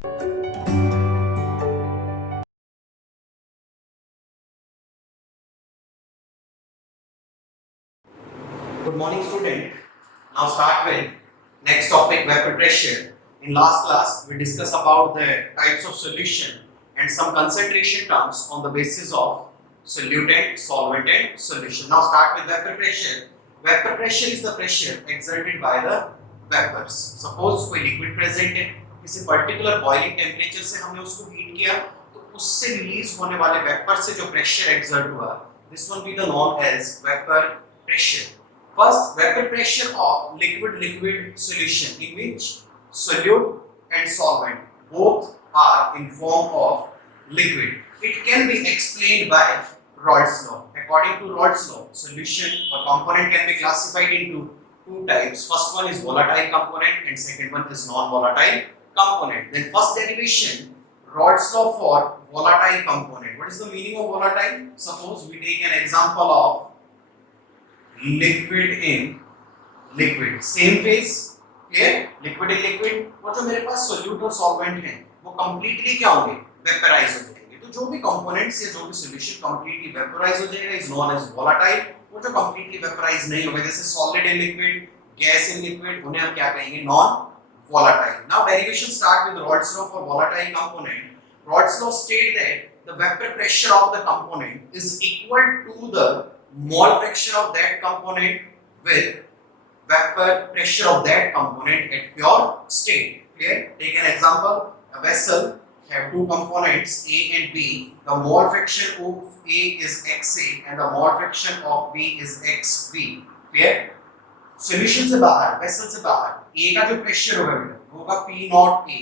Good morning, student. Now start with next topic, vapor pressure. In last class, we discussed about the types of solution and some concentration terms on the basis of solute, solvent, and solution. Now start with vapor pressure. Vapor pressure is the pressure exerted by the vapors. Suppose कोई liquid present है, किसी particular boiling temperature से हमने उसको heat किया, तो उससे release होने वाले vapor से जो pressure exert हुआ, this will be the known as vapor pressure. First, vapor pressure of liquid solution in which solute and solvent both are in form of liquid. It can be explained by Raoult's law. According to Raoult's law, solution or component can be classified into two types. First one is volatile component and second one is non-volatile component. Then first derivation, Raoult's law for volatile component. What is the meaning of volatile? Suppose we take an example of liquid in liquid, same phase, clear, liquid in liquid, और जो मेरे पास solute और solvent है वो completely क्या होंगे, vaporise हो जाएंगे. तो जो भी कंपोनेंट्स या जो भी सॉल्यूशन कंप्लीटली वेपराइज हो जाएगा इज नोन एज वोलेटाइल. वो जो कंप्लीटली वेपराइज नहीं होगा, जैसे solid in liquid, gas in liquid, उन्हें हम क्या कहेंगे, non volatile. Now derivation start with Raoult's law for volatile component. Raoult's law state that the vapor pressure of the component is equal to the mole fraction of that component with vapor pressure of that component at pure state. Clear? Take an example. A vessel have two components A and B. The mole fraction of A is XA and the mole fraction of B is XB. Clear? Solution से बाहर, vessel से बाहर A का जो pressure होगा वो होगा P naught A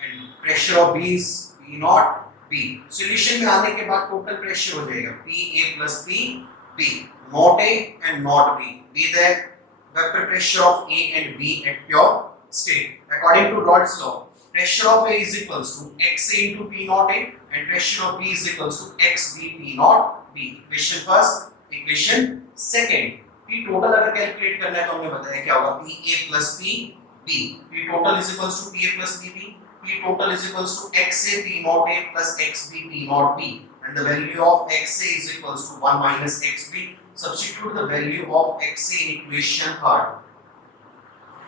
and pressure of B is P naught B. Solution में आने के बाद total pressure हो जाएगा P A plus P B, not A and not B. Be the vapor pressure of A and B at pure state. According to Raoult's law, pressure of A is equals to XA into P naught A and pressure of B is equals to XB P naught B. Equation first, equation second. P total अगर calculate करना है तो हमने बताया क्या होगा, PA plus PB. P total is equals to PA plus PB. P total is equals to XA P naught A plus XB P naught B. And the value of XA is equals to 1 minus XB. Substitute the value of XA in equation third.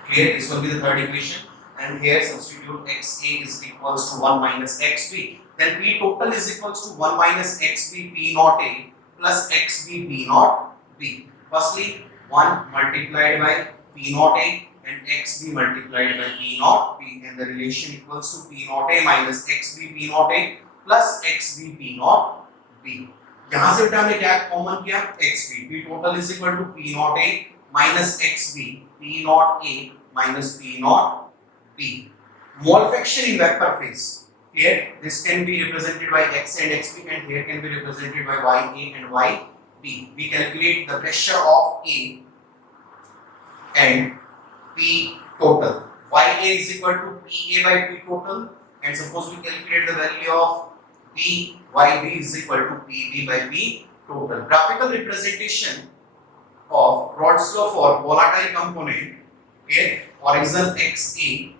Here this will be the third equation, and here substitute XA is equals to 1 minus XB. Then P total is equals to 1 minus XB P naught A plus XB P naught B. Firstly, 1 multiplied by P naught A and XB multiplied by P naught B, and the relation equals to P naught A minus XB P naught A plus XB P naught B. यहाँ से बेटा हमने क्या common किया, XB. P total is equal to P naught A minus XB P naught A minus P naught B. Mole fraction in vapor phase. Here this can be represented by X and XB, and here can be represented by YA and YB. We calculate the pressure of A and P total. YA is equal to PA by P total, and suppose we calculate the value of PYB is equal to PB by P total. Graphical representation of Raoult's law for volatile component. Here horizon XA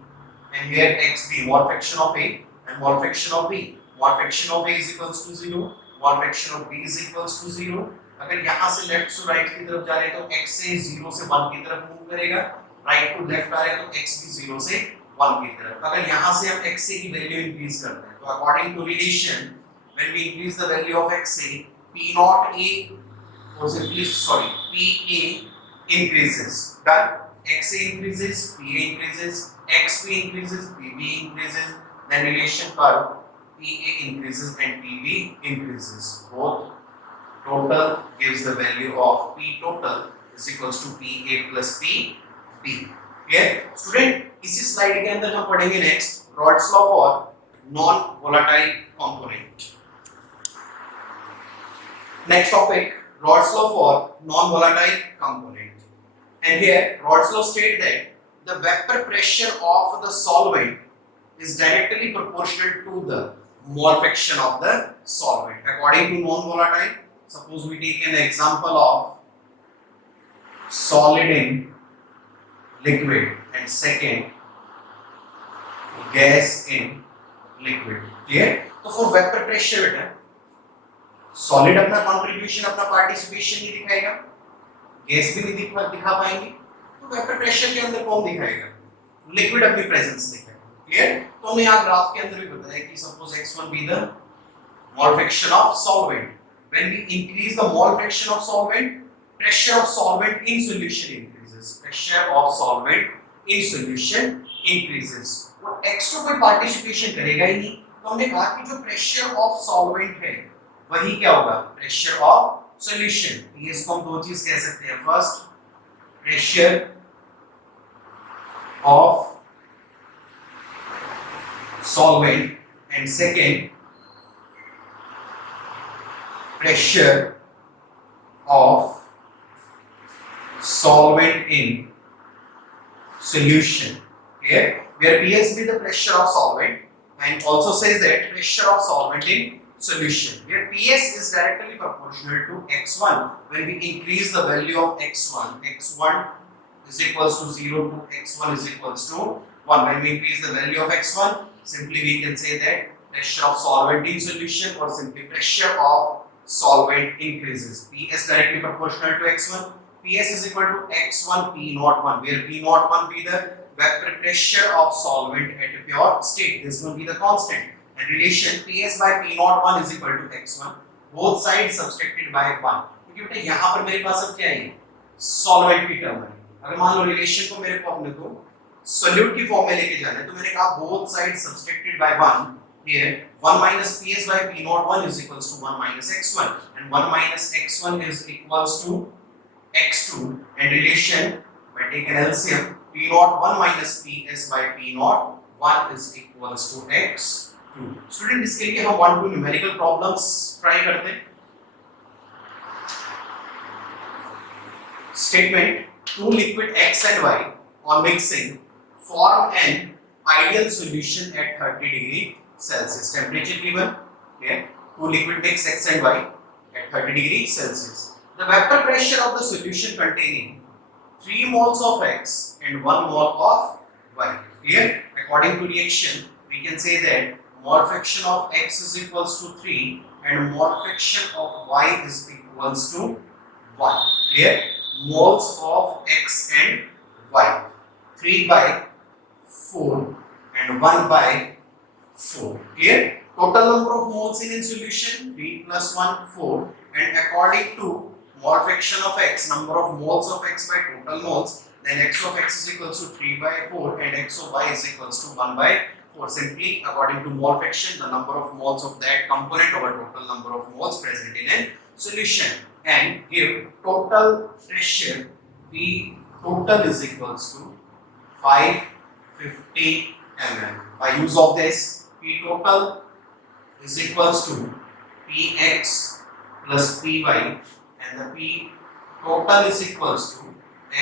and here XB, mole fraction of A and mole fraction of B. Mole fraction of A is equals to 0, mole fraction of B is equals to 0. अगर यहाँ से left से right की तरफ जा रहे हैं तो XA 0 से 1 की तरफ मूव करेगा, राइट टू लेफ्ट आ रहे हैं तो XB 0 से 1 की तरफ. अगर यहाँ से हम XA की वैल्यू इंक्रीज करते हैं तो according to relation, when we increase the value of XA, P naught A or simply PA increases. Done. XA increases, PA increases, XB increases, PB increases. Then relation curve, PA increases and PB increases. Both total gives the value of P total is equals to PA plus PB. Clear? Student, इसी slide के अंदर हम पढ़ेंगे next Raoult's law for non volatile component. Next topic, Raoult's law for non volatile component. And here Raoult's law states that the vapor pressure of the solvent is directly proportional to the mole fraction of the solvent. According to non volatile, suppose we take an example of solid in liquid and second gas in liquid. Clear? तो for vapour pressure बेटा solid अपना contribution अपना participation नहीं दिखाएगा, gas भी नहीं दिखा पाएंगे, तो वेपर प्रेशर के अंदर कौन दिखाएगा? लिक्विड अपनी प्रेजेंस दिखाएगा। क्लियर? तो हमने यहाँ ग्राफ के अंदर भी बताया कि suppose x1 be the mole fraction of solvent. When we increase the mole fraction of solvent, pressure of solvent in solution increases. Pressure of solvent in solution increases. और x2 कोई पार्टिसिपेशन करेगा ही नहीं, तो हमने कहा कि जो प्रेशर ऑफ सॉल्वेंट है वही क्या होगा? Pressure of solution. ये इसको हम दो चीज कह सकते हैं, first pressure of solvent and second pressure of solvent in solution. Here, where PS be the pressure of solvent, and also says that pressure of solvent in solution. Where PS is directly proportional to x1. When we increase the value of x1, x1 is equals to 0 to x1 is equals to 1. When we increase the value of x1, simply we can say that pressure of solvent in solution, or simply pressure of solvent increases. PS directly proportional to x1. PS is equal to x1 P naught 1, where P naught 1 be the vapor pressure of solvent at a pure state. This will be the constant. And relation PS by P naught 1 is equal to x1. Both sides subtracted by 1. क्योंकि बेटा यहाँ पर मेरे पास अब क्या है? Solvent की term है। अगर मान लो रिलेशन को मेरे को अपने को सोल्यूट की फॉर्म में लेके जाना है, तो मैंने कहा both sides subtracted by 1। Here 1 minus PS by P naught 1 is equals to 1 minus x1, and 1 minus x1 is equals to x2, and relation by taking LCM P naught 1 minus PS by P naught 1 is equals to x2. Student इसके लिए हम 1 2 numerical problems try करते हैं। Statement: two liquid X and Y on mixing form an ideal solution at 30 degree Celsius. Temperature given here, two liquid mix X and Y at 30 degree Celsius. The vapor pressure of the solution containing 3 moles of X and 1 mole of Y. Here, according to reaction, we can say that mole fraction of X is equals to 3 and mole fraction of Y is equals to 1. Here, moles of X and Y, 3 by 4 and 1 by 4. Clear? Total number of moles in solution 3 plus 1 4, and according to mole fraction of X, number of moles of X by total moles, then X of X is equals to 3 by 4 and X of Y is equals to 1 by 4. Simply according to mole fraction, the number of moles of that component over total number of moles present in a solution, and give total pressure P total is equals to 550 mm. By use of this, P total is equals to Px plus Py, and the P total is equals to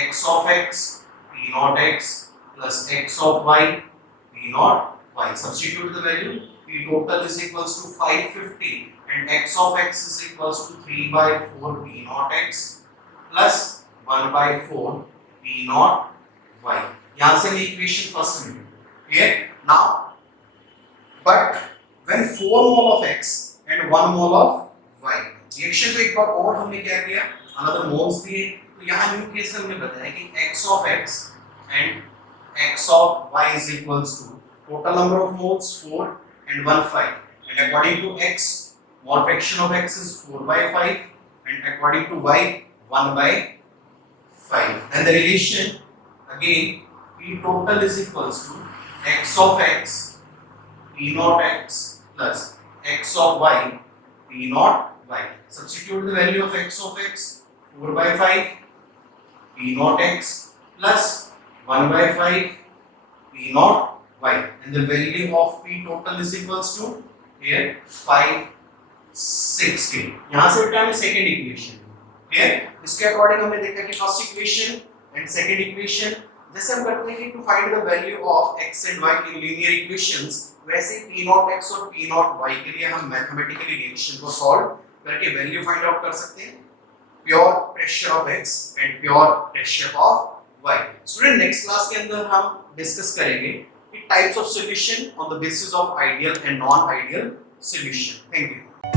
X of X P naught X plus X of Y P naught Y. Substitute the value. P total is equals to 550 and X of X is equals to 3 by 4 P naught X plus 1 by 4 P naught Y. यहाँ से मैं equation first में clear now. But when 4 mole of X and 1 mole of Y, reaction तो एक बार और हमने क्या किया, another moles दिए, तो यहाँ न्यू केस में हमने बताया कि X of X and X of Y is equals to total number of moles 4 and 1 5, and according to X, mole fraction of X is 4 by 5, and according to Y 1 by 5, and the relation again P total is equals to X of X P naught X plus X of Y P naught Y. Substitute the value of X of X 4 by 5 P naught X plus 1 by 5 P naught Y, and the value of P total is equals to here 560. यहाँ से उठा हमें second equation clear. इसके according हमने देखा कि first equation and second equation जैसे हम करते हैं कि to find the value of x and y in linear equations, वैसे p नॉट x और p नॉट y के लिए हम मैथमेटिकली रिएक्शन को सॉल्व करके वैल्यू फाइंड आउट कर सकते हैं, pure pressure of x and pure pressure of y। Student next class के अंदर हम डिस्कस करेंगे कि types of solution on the basis of ideal and non ideal solution. Thank you.